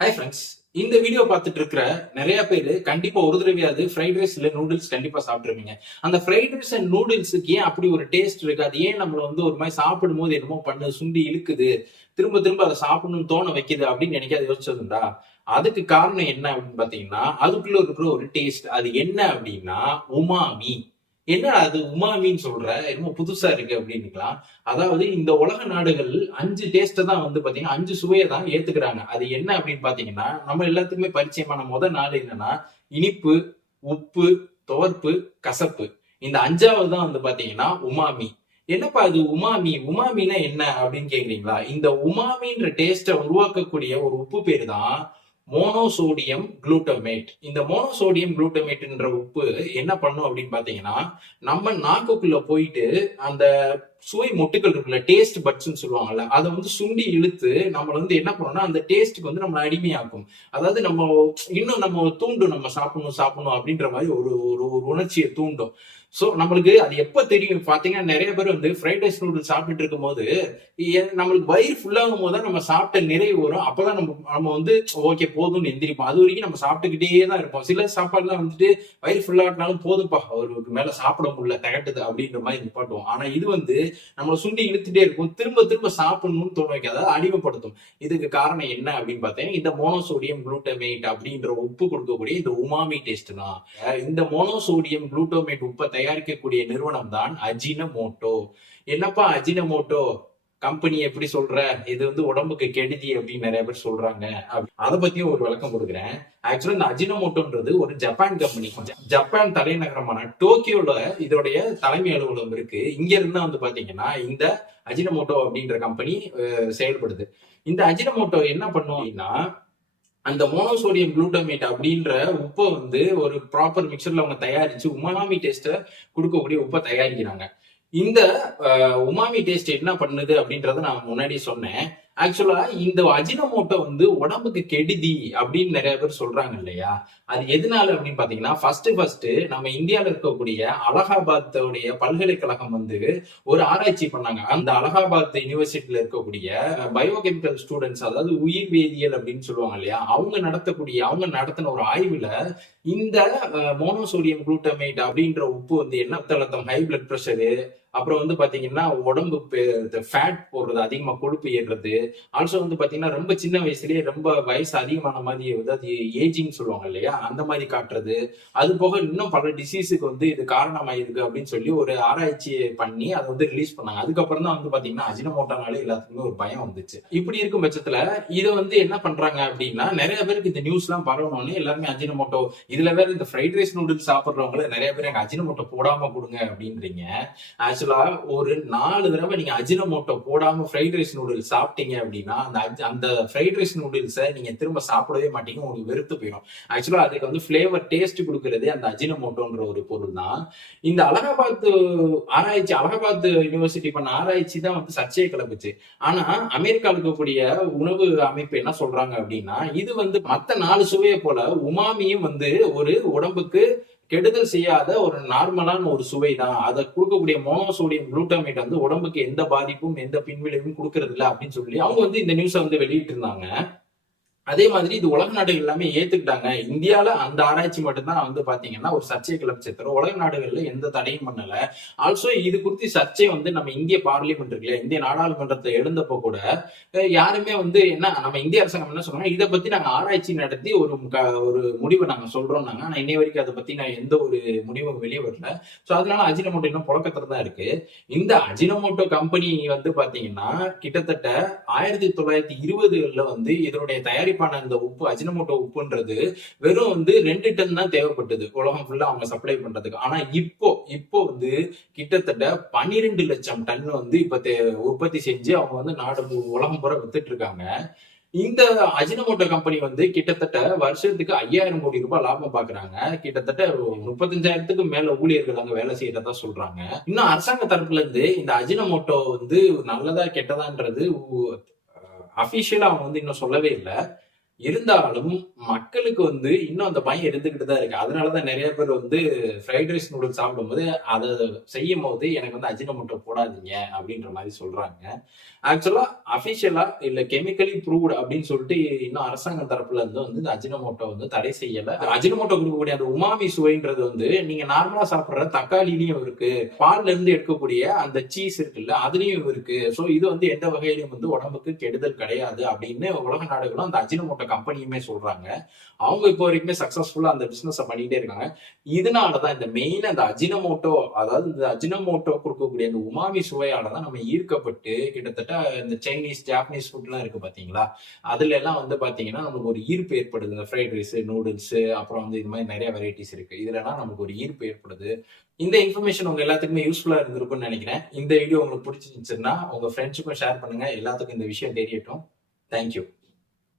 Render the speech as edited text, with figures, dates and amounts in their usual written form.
Hi friends, இந்த video பார்த்துட்டு இருக்கிற நிறைய பேர் கண்டிப்பா ஒரு தடவையாவது ஃப்ரைட் ரைஸ் இல்ல நூடுல்ஸ் கண்டிப்பா சாப்பிட்டுருப்பீங்க. அந்த ஃப்ரைட் ரைஸ் அண்ட் நூடுல்ஸுக்கு ஏன் அப்படி ஒரு டேஸ்ட் இருக்கு? அது ஏன் நம்மள ஒரு மாதிரி சாப்பிடும் போது என்னமோ பண்ணு சுண்டி இழுக்குது, திரும்ப திரும்ப அதை சாப்பிடணும்னு தோண வைக்குது அப்படின்னு என்னைக்காவது யோசிச்சதுண்டா? அதுக்கு காரணம் என்ன அப்படின்னு பாத்தீங்கன்னா, அதுக்குள்ள இருக்கிற ஒரு டேஸ்ட். அது என்ன அப்படின்னா உமாமி. என்ன அது உமாமின்னு சொல்ற? என்னமோ புதுசா இருக்கு அப்படின்னுக்கலாம். அதாவது இந்த உலக நாடுகள் 5 டேஸ்ட தான் பாத்தீங்கன்னா 5 சுவையை தான் ஏத்துக்கிறாங்க. அது என்ன அப்படின்னு பாத்தீங்கன்னா, நம்ம எல்லாத்துக்குமே பரிச்சயமான முதல் 4 என்னன்னா இனிப்பு, உப்பு, துவர்ப்பு, கசப்பு. இந்த 5வது தான் பாத்தீங்கன்னா உமாமி. என்னப்பா இது உமாமி? உமாமினா என்ன அப்படின்னு கேக்குறீங்களா? இந்த உமாமின்ற டேஸ்ட உருவாக்கக்கூடிய ஒரு உப்பு பேரு தான் மோனோசோடியம் குளூட்டமேட். இந்த மோனோசோடியம் குளூட்டமேட்ன்ற உப்பு என்ன பண்ணும் அப்படின்னு பாத்தீங்கன்னா, நம்ம நாக்குக்குள்ள போயிட்டு அந்த சுவை மொட்டுக்கள் இருக்குல்ல, டேஸ்ட் பட்ஸ்ன்னு சொல்லுவாங்கல்ல, அதை சுண்டி இழுத்து நம்மள என்ன பண்ணணும்னா அந்த டேஸ்ட்டுக்கு நம்ம அடிமையாக்கும். அதாவது நம்ம இன்னும் நம்ம தூண்டும், நம்ம சாப்பிடணும் சாப்பிடணும் அப்படின்ற மாதிரி ஒரு ஒரு உணர்ச்சியை தூண்டும். சோ நம்மளுக்கு அது எப்ப தெரியும் பாத்தீங்கன்னா, நிறைய பேர் ஃப்ரைட் ரைஸ் நூடுல்ஸ் சாப்பிட்டுட்டு இருக்கும் போது நம்மளுக்கு வயிறு ஃபுல்லாகும் போது தான் நம்ம சாப்பிட்ட நிறைவு வரும். அப்பதான் நம்ம நம்ம ஓகே போதும்னு எந்திரிப்போம். அது வரைக்கும் நம்ம சாப்பிட்டுக்கிட்டே தான் இருப்போம். சில சாப்பாடுலாம் வயிறு ஃபுல்லாட்டினாலும் போதும்பா, அவருக்கு மேல சாப்பிட முடியல, திகட்டுது அப்படின்ற மாதிரி நிப்பாட்டுவோம். ஆனா இது நம்மளை சுண்டி இழுத்துட்டே இருக்கும், திரும்ப திரும்ப சாப்பிடணும்னு தோண வைக்காத, அடிமைப்படுத்தும். இதுக்கு காரணம் என்ன அப்படின்னு பார்த்தேன், இந்த மோனோசோடியம் குளூட்டமேட் அப்படின்ற உப்பு கொடுக்கக்கூடிய இந்த உமாமி டேஸ்ட் தான். இந்த மோனோசோடியம் குளூட்டமேட் உப்பை தயாரிக்கக்கூடிய நிறுவனம் தான் அஜினமோட்டோ. என்னப்பா அஜினமோட்டோ கம்பெனி எப்படி சொல்ற, இது உடம்புக்கு கெடுதி அப்படின்னு நிறைய பேர் சொல்றாங்க. அதை பத்தியும் ஒரு விளக்கம் கொடுக்குறேன். ஆக்சுவலா இந்த அஜினமோட்டோன்றது ஒரு ஜப்பான் கம்பெனி. ஜப்பான் தலைநகரமான டோக்கியோல இதோடைய தலைமை அலுவலகம் இருக்கு. இங்க இருந்து பாத்தீங்கன்னா இந்த அஜினமோட்டோ அப்படின்ற கம்பெனி செயல்படுது. இந்த அஜினமோட்டோ என்ன பண்ணும் அப்படின்னா, அந்த மோனோசோடியம் குளூட்டமேட் அப்படின்ற உப்பை ஒரு ப்ராப்பர் மிக்சர்ல அவங்க தயாரிச்சு உமாமி டேஸ்ட கொடுக்கக்கூடிய உப்பை தயாரிக்கிறாங்க. இந்த உமாமி டேஸ்ட் என்ன பண்ணுது அப்படின்றத நான் முன்னாடி சொன்னேன். ஆக்சுவலா இந்த அஜினமோட்டோ உடம்புக்கு கெடுதி அப்படின்னு நிறைய பேர் சொல்றாங்க இல்லையா? அது எதனால அப்படின்னு பாத்தீங்கன்னா, ஃபர்ஸ்ட் நம்ம இந்தியால இருக்கக்கூடிய அலகாபாத்தோடைய பல்கலைக்கழகம் ஒரு ஆராய்ச்சி பண்ணாங்க. அந்த அலகாபாத் யூனிவர்சிட்டியில இருக்கக்கூடிய பயோகெமிக்கல் ஸ்டூடெண்ட்ஸ், அதாவது உயிர் வேதியியல் அப்படின்னு சொல்லுவாங்க இல்லையா, அவங்க நடத்தின ஒரு ஆய்வுல இந்த மோனோசோடியம் குளூட்டமேட் அப்படின்ற உப்பு என்ன அழுத்தம், ஹை பிளட் பிரஷரு, அப்புறம் பாத்தீங்கன்னா உடம்பு ஃபேட் போடுறது, அதிகமா கொழுப்பு ஏறுறது, ஆல்சோ பாத்தீங்கன்னா ரொம்ப சின்ன வயசுலயே ரொம்ப வயசு அதிகமான மாதிரி அது ஏஜிங் சொல்லுவாங்க இல்லையா, அந்த மாதிரி காட்டுறது, அது போக இன்னும் பல டிசீஸுக்கு இது காரணமாயிருக்கு அப்படின்னு சொல்லி ஒரு ஆராய்ச்சி பண்ணி அதை ரிலீஸ் பண்ணாங்க. அதுக்கப்புறம் தான் பாத்தீங்கன்னா அஜினமோட்டோனாலே எல்லாத்துக்குமே ஒரு பயம் வந்துச்சு. இப்படி இருக்கும் பட்சத்துல இதை என்ன பண்றாங்க அப்படின்னா, நிறைய பேருக்கு இந்த நியூஸ் எல்லாம் பரவணும்னு எல்லாருமே அஜினமோட்டோ, இதுல வேற இந்த ஃப்ரைட் ரைஸ் நூடுல்ஸ் சாப்பிடுறவங்கள நிறைய பேர் எனக்கு அஜினமோட்டோ போடாம கொடுங்க அப்படின்றீங்க. ஆக்சுவலா ஒரு 4 தடவை நீங்க அஜினமோட்டோ போடாம ஃப்ரைட் ரைஸ் நூடுல்ஸ் சாப்பிட்டீங்க அப்படின்னா அந்த ஃப்ரைட் ரைஸ் நூடுல்ஸை நீங்க திரும்ப சாப்பிடவே மாட்டீங்க, உங்களுக்கு வெறுத்து போயிடும். ஆக்சுவலா அதுக்கு ஃபிளேவர் டேஸ்ட் கொடுக்கறதே அந்த அஜினமோட்டோன்ற ஒரு பொருள் தான். இந்த அலகாபாத் யூனிவர்சிட்டி பண்ண ஆராய்ச்சி தான் சர்ச்சையை கிளப்புச்சு. ஆனா அமெரிக்காவில் இருக்கக்கூடிய உணவு அமைப்பு என்ன சொல்றாங்க அப்படின்னா, இது மத்த 4 சுவையை போல உமாமியும் ஒரு உடம்புக்கு கெடுதல் செய்யாத ஒரு நார்மலான ஒரு சுவை தான். அதை கொடுக்கக்கூடிய மோனோசோடியம் குளூட்டமேட் உடம்புக்கு எந்த பாதிப்பும் எந்த பின்விளைவும் கொடுக்கறது இல்லை அப்படின்னு சொல்லி அவங்க இந்த நியூஸை வெளியிட்டு இருந்தாங்க. அதே மாதிரி இது உலக நாடுகள் எல்லாமே ஏத்துக்கிட்டாங்க. இந்தியால அந்த ஆராய்ச்சி மட்டும்தான் பாத்தீங்கன்னா ஒரு சர்ச்சை கிளப்பிச்சு, தவிர உலக நாடுகள்ல எந்த தடையும் பண்ணல. ஆல்சோ இது குறித்து சர்ச்சை நம்ம இந்திய பார்லிமெண்ட் இருக்குல்ல, இந்திய நாடாளுமன்றத்தை எழுந்தப்போ கூட யாருமே என்ன நம்ம இந்திய அரசாங்கம் என்ன சொன்னாங்க, இதை பத்தி நாங்க ஆராய்ச்சி நடத்தி ஒரு முடிவை நாங்க சொல்றோம்னாங்க. ஆனா இன்னை வரைக்கும் அதை பத்தி நான் எந்த ஒரு முடிவும் வெளியே வரல. சோ அதனால அஜினமோட்டோ இன்னும் புழக்கத்துல தான் இருக்கு. இந்த அஜினமோட்டோ கம்பெனி பாத்தீங்கன்னா கிட்டத்தட்ட 1920ல இதனுடைய தயாரிப்பு இந்த உப்பு, அஜினமோட்டோ உப்புன்றது வெறும் 2 டன் தான் தேவைப்பட்டது உலகம் ஃபுல்லா அவங்க சப்ளை பண்றதுக்கு. ஆனா இப்போ கிட்டத்தட்ட 12 லட்சம் டன் இப்ப உற்பத்தி செஞ்சு அவங்க நாடு உலகம் பூரா வித்துட்டு இருக்காங்க. இந்த அஜினமோட்டோ கம்பெனி கிட்டத்தட்ட வருஷத்துக்கு 5000 கோடி ரூபாய் லாபம் பாக்குறாங்க. கிட்டத்தட்ட 35,000க்கு மேல ஊழியர்கள் அங்க வேலை செய்யறதா சொல்றாங்க. இன்னும் அரசாங்க தரப்புல இந்த அஜினமோட்டோ நல்லதா கெட்டதான்றது அபிஷியலா அவங்க இன்னும் சொல்லவே இல்லை. இருந்தாலும் மக்களுக்கு வந்து இன்னும் அந்த பயம் இருந்துகிட்டு தான் இருக்கு. அதனாலதான் நிறைய பேர் வந்து ஃப்ரைட் ரைஸ் நூடுல்ஸ் சாப்பிடும்போது அதை செய்யும் போது எனக்கு வந்து அஜினமோட்டோ போடாதீங்க அப்படின்ற மாதிரி சொல்றாங்க. ஆக்சுவலா அபிஷியலா இல்ல கெமிக்கலி ப்ரூவ்ட் அப்படின்னு சொல்லிட்டு இன்னும் அரசாங்கம் தரப்புல இருந்து வந்து இந்த அஜினமோட்டோ வந்து தடை செய்யல. அஜினமோட்டோ கொடுக்கக்கூடிய அந்த உமாமி சுவைன்றது வந்து நீங்க நார்மலா சாப்பிடுற தக்காளிலையும் இருக்கு, பால்ல இருந்து எடுக்கக்கூடிய அந்த சீஸ் இருக்குல்ல அதுலயும் இருக்கு. சோ இது வந்து எந்த வகையிலும் வந்து உடம்புக்கு கெடுதல் கிடையாது அப்படின்னு உலக நாடுகளும் அந்த அஜினமோட்டோ கம்பெனியுமே சொல்றாங்க. அவங்க இப்போ வரைக்குமே சக்சஸ்ஃபுல்லா அந்த பிசினஸ் பண்ணிட்டே இருக்காங்க. இதனாலதான் இந்த மெயின் அந்த அஜினமோட்டோ, அதாவது இந்த அஜினமோட்டோ கொடுக்கக்கூடிய அந்த உமாமி சுவையாலதான் நம்ம ஈர்க்கப்பட்டு கிட்டத்தட்ட இந்த சைனீஸ் ஜாப்பனீஸ் ஃபுட் எல்லாம் இருக்கு பாத்தீங்களா, அதுல எல்லாம் வந்து பாத்தீங்கன்னா நமக்கு ஒரு ஈர்ப்பு ஏற்படுது. இந்த ஃப்ரைட் ரைஸ், நூடுல்ஸ், அப்புறம் வந்து இது மாதிரி நிறைய வெரைட்டிஸ் இருக்கு. இதுல எல்லாம் நமக்கு ஒரு ஈர்ப்பு ஏற்படுது. இந்த இன்ஃபர்மேஷன் உங்க எல்லாத்துக்குமே யூஸ்ஃபுல்லா இருந்திருக்கும்னு நினைக்கிறேன். இந்த வீடியோ உங்களுக்கு பிடிச்சிருந்துச்சுன்னா உங்க ஃப்ரெண்ட்ஸுக்கும் ஷேர் பண்ணுங்க. எல்லாத்துக்கும் இந்த விஷயம் தெரியட்டும். தேங்க்யூ.